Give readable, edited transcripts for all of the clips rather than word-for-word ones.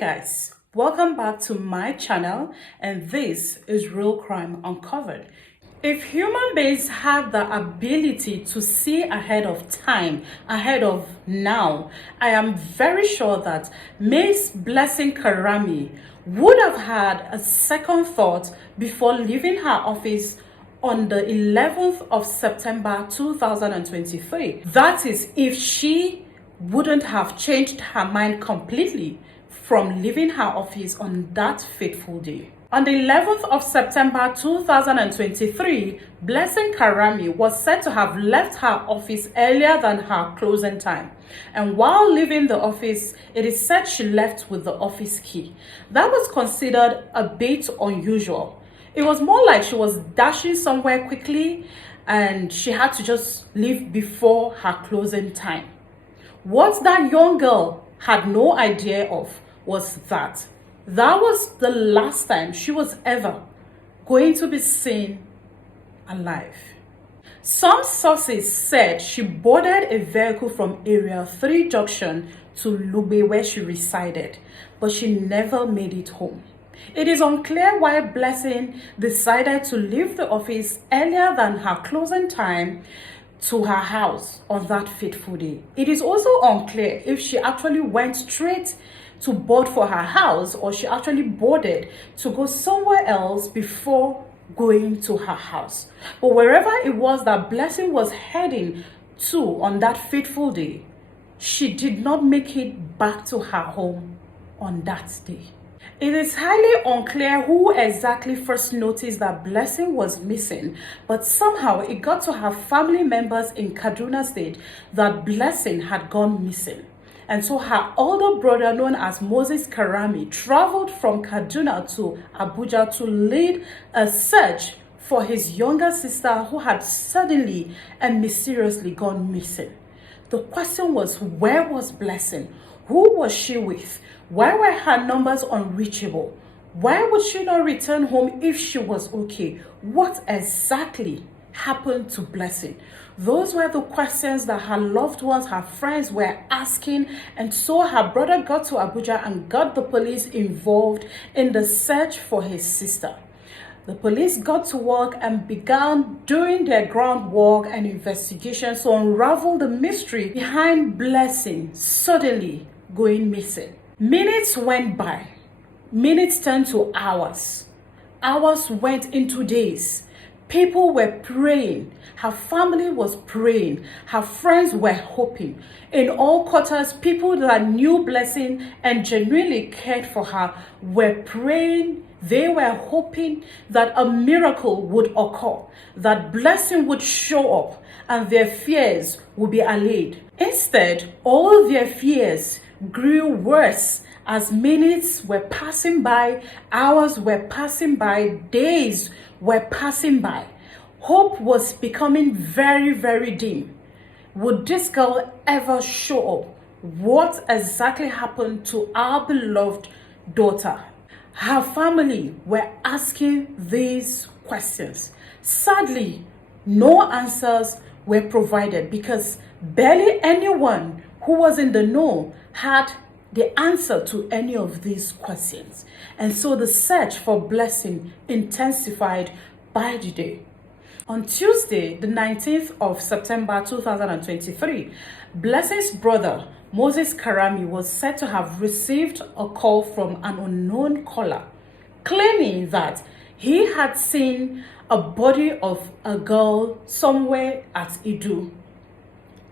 Guys, welcome back to my channel, and this is Real Crime Uncovered. If human beings had the ability to see ahead of time, ahead of now, I am very sure that Miss Blessing Karami would have had a second thought before leaving her office on the 11th of September 2023. That is, if she wouldn't have changed her mind completely from leaving her office on that fateful day. On the 11th of September 2023, Blessing Karami was said to have left her office earlier than her closing time. And while leaving the office, it is said she left with the office key. That was considered a bit unusual. It was more like she was dashing somewhere quickly and she had to just leave before her closing time. What that young girl had no idea of was that was the last time she was ever going to be seen alive. Some sources said she boarded a vehicle from Area 3 Junction to Lube where she resided, but she never made it home. It is unclear why Blessing decided to leave the office earlier than her closing time to her house on that fateful day. It is also unclear if she actually went straight to board for her house or she actually boarded to go somewhere else before going to her house. But wherever it was that Blessing was heading to on that fateful day, she did not make it back to her home on that day. It is highly unclear who exactly first noticed that Blessing was missing, but somehow it got to her family members in Kaduna State that Blessing had gone missing. And so her older brother, known as Moses Karami, traveled from Kaduna to Abuja to lead a search for his younger sister who had suddenly and mysteriously gone missing. The question was, where was Blessing? Who was she with? Why were her numbers unreachable? Why would she not return home if she was okay? What exactly happened to Blessing? Those were the questions that her loved ones, her friends were asking, and so her brother got to Abuja and got the police involved in the search for his sister. The police got to work and began doing their groundwork and investigations to unravel the mystery behind Blessing suddenly going missing. Minutes went by. Minutes turned to hours. Hours went into days. People were praying. Her family was praying. Her friends were hoping. In all quarters, people that knew Blessing and genuinely cared for her were praying. They were hoping that a miracle would occur, that Blessing would show up, and their fears would be allayed. Instead, all their fears grew worse as minutes were passing by, hours were passing by, days were passing by. Hope was becoming very, very dim. Would this girl ever show up? What exactly happened to our beloved daughter? Her family were asking these questions. Sadly, no answers were provided because barely anyone who was in the know had the answer to any of these questions. And so the search for Blessing intensified by the day. On Tuesday, the 19th of September 2023, Blessing's brother, Moses Karami, was said to have received a call from an unknown caller, claiming that he had seen a body of a girl somewhere at Idu.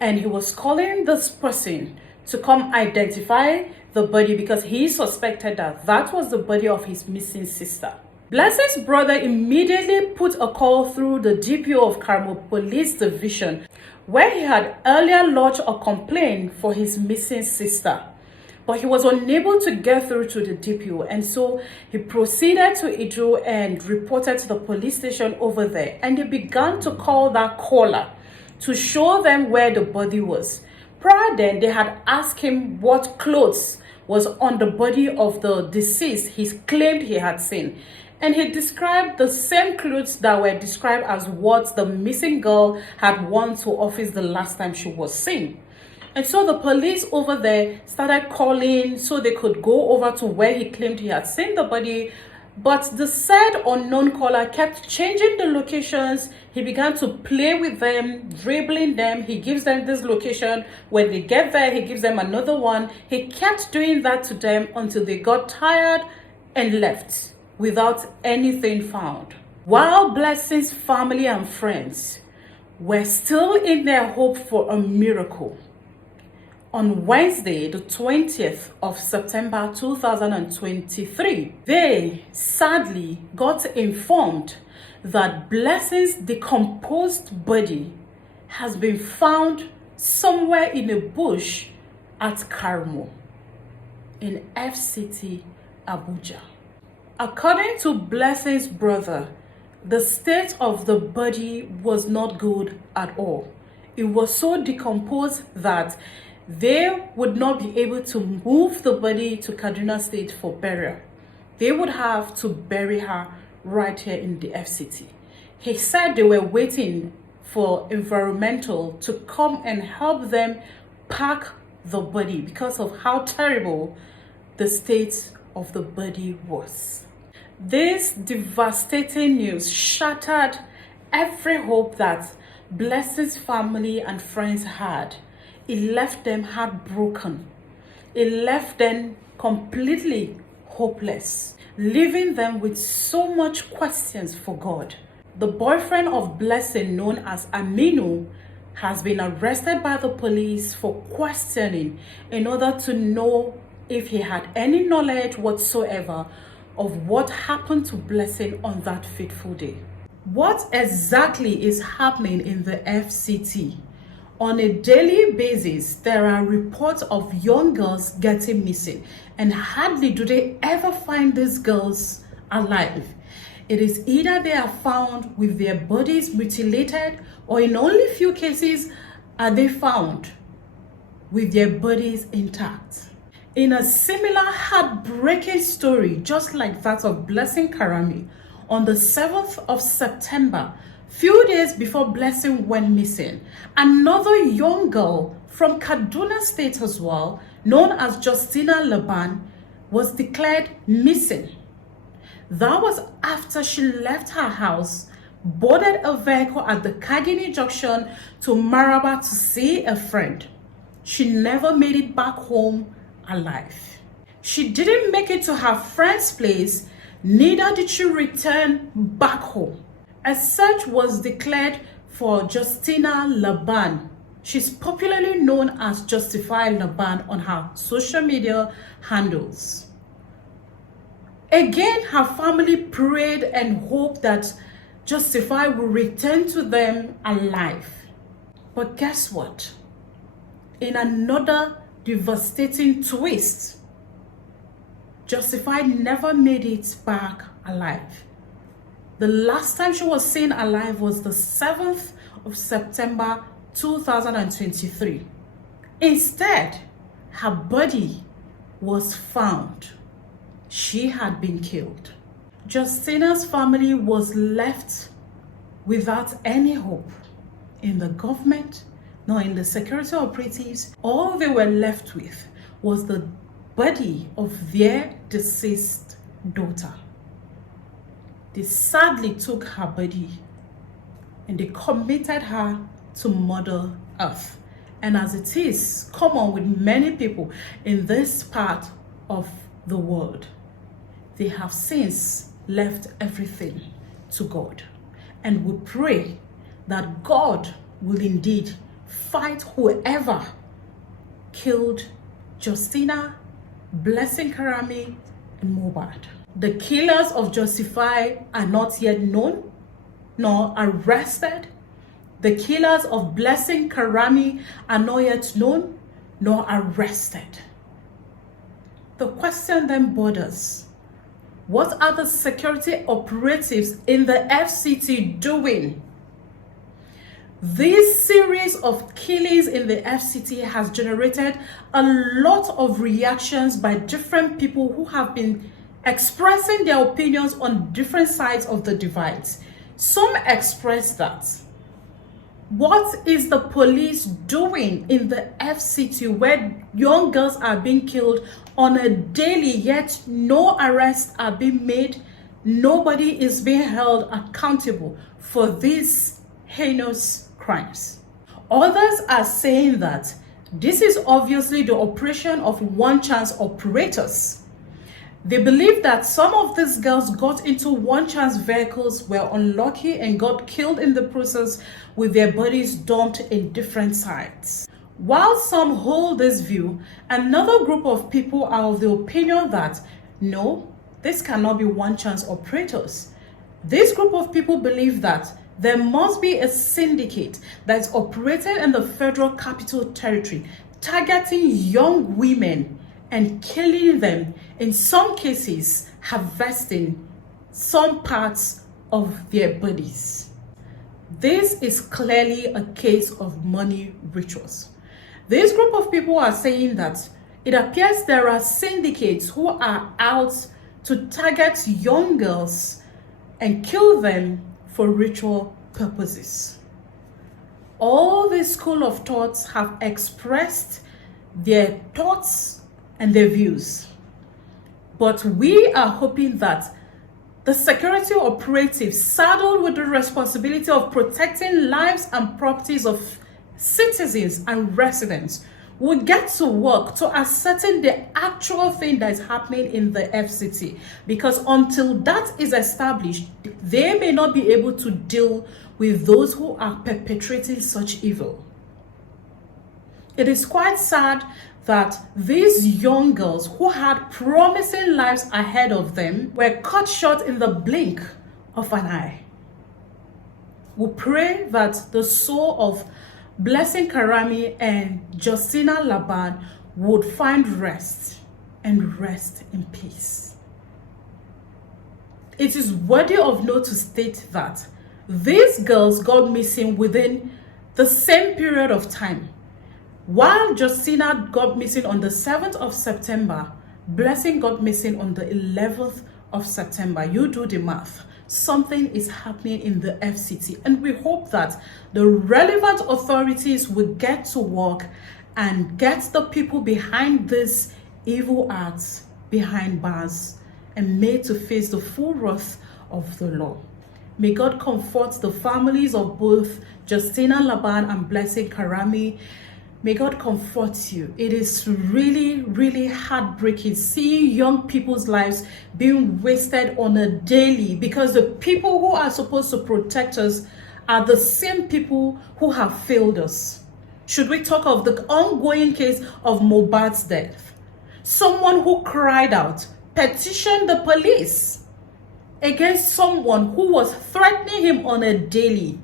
And he was calling this person to come identify the body because he suspected that was the body of his missing sister. Blessing's brother immediately put a call through the DPO of Karamo Police Division, where he had earlier lodged a complaint for his missing sister. But he was unable to get through to the DPO, and so he proceeded to Idu and reported to the police station over there. And they began to call that caller to show them where the body was. Prior then, they had asked him what clothes was on the body of the deceased he claimed he had seen. And he described the same clothes that were described as what the missing girl had worn to office the last time she was seen. And so the police over there started calling so they could go over to where he claimed he had seen the body. But the said unknown caller kept changing the locations. He began to play with them, dribbling them. He gives them this location. When they get there, he gives them another one. He kept doing that to them until they got tired and left without anything found. While Blessing's family and friends were still in their hope for a miracle, on Wednesday, the 20th of September 2023, they sadly got informed that Blessing's decomposed body has been found somewhere in a bush at Karami in FCT, Abuja. According to Blessing's brother, the state of the body was not good at all. It was so decomposed that they would not be able to move the body to Kaduna State for burial. They would have to bury her right here in the FCT. He said they were waiting for environmental to come and help them pack the body because of how terrible the state of the body was. This devastating news shattered every hope that Blessing's family and friends had. It left them heartbroken. It left them completely hopeless, leaving them with so much questions for God. The boyfriend of Blessing, known as Aminu, has been arrested by the police for questioning in order to know if he had any knowledge whatsoever of what happened to Blessing on that fateful day. What exactly is happening in the FCT? On a daily basis, there are reports of young girls getting missing, and hardly do they ever find these girls alive. It is either they are found with their bodies mutilated, or in only few cases are they found with their bodies intact. In a similar heartbreaking story, just like that of Blessing Karami, on the 7th of September, few days before Blessing went missing, another young girl from Kaduna State as well, known as Justina Ladan, was declared missing. That was after she left her house, boarded a vehicle at the Kagini junction to Maraba to see a friend. She never made it back home alive. She didn't make it to her friend's place, neither did she return back home. A search was declared for Justina Ladan. She's popularly known as Justify Ladan on her social media handles. Again, her family prayed and hoped that Justify will return to them alive. But guess what? In another devastating twist, Justify never made it back alive. The last time she was seen alive was the 7th of September 2023. Instead, her body was found. She had been killed. Justina's family was left without any hope in the government, nor in the security operatives. All they were left with was the body of their deceased daughter. They sadly took her body and they committed her to Mother Earth. And as it is common with many people in this part of the world, they have since left everything to God. And we pray that God will indeed fight whoever killed Justina, Blessing Karami, and Mohbad. The killers of Justify are not yet known nor arrested. The killers of Blessing Karami are not yet known nor arrested. The question then borders: what are the security operatives in the FCT doing? This series of killings in the FCT has generated a lot of reactions by different people who have been expressing their opinions on different sides of the divide. Some express that What is the police doing in the FCT where young girls are being killed on a daily, yet no arrests are being made? Nobody is being held accountable for these heinous crimes. Others are saying that this is obviously the operation of one-chance operators. They believe that some of these girls got into one-chance vehicles, were unlucky, and got killed in the process with their bodies dumped in different sites. While some hold this view, another group of people are of the opinion that no, this cannot be one-chance operators. This group of people believe that there must be a syndicate that is operated in the Federal Capital Territory, targeting young women and killing them, in some cases harvesting some parts of their bodies. This is clearly a case of money rituals. This group of people are saying that it appears there are syndicates who are out to target young girls and kill them for ritual purposes. All these school of thoughts have expressed their thoughts and their views. But we are hoping that the security operatives saddled with the responsibility of protecting lives and properties of citizens and residents will get to work to ascertain the actual thing that is happening in the FCT, because until that is established, they may not be able to deal with those who are perpetrating such evil. It is quite sad that these young girls who had promising lives ahead of them were cut short in the blink of an eye. We pray that the soul of Blessing Karami and Justina Ladan would find rest and rest in peace. It is worthy of note to state that these girls got missing within the same period of time. While Justina got missing on the 7th of September, Blessing got missing on the 11th of September. You do the math. Something is happening in the FCT, and we hope that the relevant authorities will get to work and get the people behind these evil acts behind bars and made to face the full wrath of the law. May God comfort the families of both Justina Ladan and Blessing Karami. May God comfort you. It is really, really heartbreaking seeing young people's lives being wasted on a daily, because the people who are supposed to protect us are the same people who have failed us. Should we talk of the ongoing case of Mohbad's death? Someone who cried out, petitioned the police against someone who was threatening him on a daily.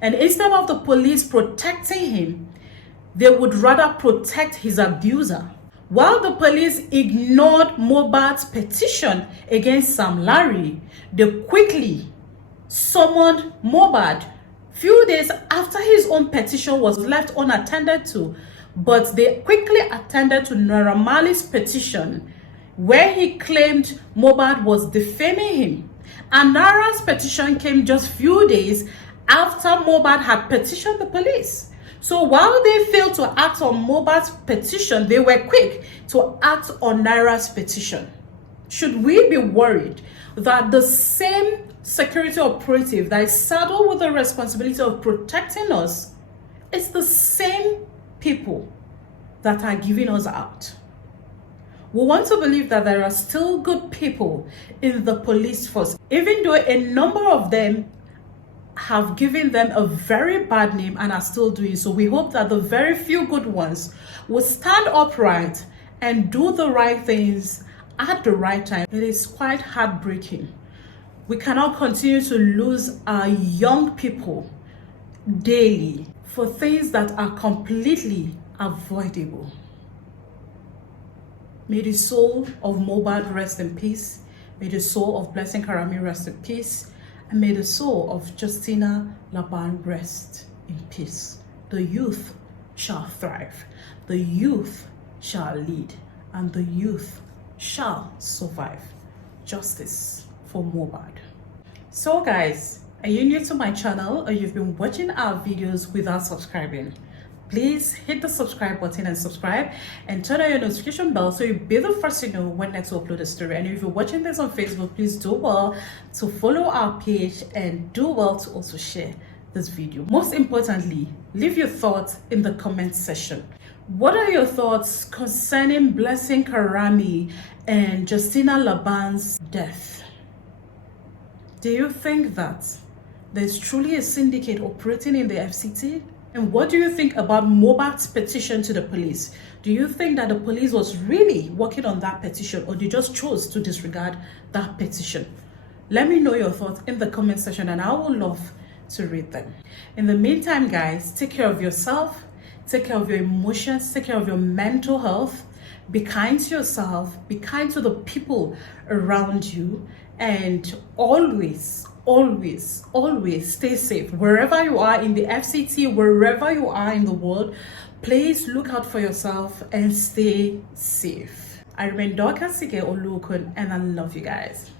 And instead of the police protecting him, they would rather protect his abuser. While the police ignored Mohbad's petition against Sam Larry, they quickly summoned Mohbad few days after his own petition was left unattended to. But they quickly attended to Naira Marley's petition, where he claimed Mohbad was defaming him. And Naira's petition came just few days after Mohbad had petitioned the police. So while they failed to act on Mohbad's petition, they were quick to act on Naira's petition. Should we be worried that the same security operative that is saddled with the responsibility of protecting us is the same people that are giving us out? We want to believe that there are still good people in the police force, even though a number of them have given them a very bad name and are still doing so. We hope that the very few good ones will stand upright and do the right things at the right time. It is quite heartbreaking. We cannot continue to lose our young people daily for things that are completely avoidable. May the soul of Mohbad rest in peace. May the soul of Blessing Karami rest in peace. And may the soul of Justina Ladan rest in peace. The youth shall thrive. The youth shall lead. And the youth shall survive. Justice for Mohbad. So guys, Are you new to my channel or you've been watching our videos without subscribing? Please hit the subscribe button and subscribe and turn on your notification bell so you'll be the first to know when next we upload a story. And if you're watching this on Facebook, please do well to follow our page and do well to also share this video. Most importantly, leave your thoughts in the comment section. What are your thoughts concerning Blessing Karami and Justina Ladan's death? Do you think that there's truly a syndicate operating in the FCT? And what do you think about Mohbad's petition to the police? Do you think that the police was really working on that petition, or they just chose to disregard that petition? Let me know your thoughts in the comment section and I will love to read them. In the meantime, guys, take care of yourself, take care of your emotions, take care of your mental health. Be kind to yourself, be kind to the people around you, and always stay safe. Wherever you are in the FCT, wherever you are in the world, please look out for yourself and stay safe. I remain Dorcas Sike Olukun and I love you guys.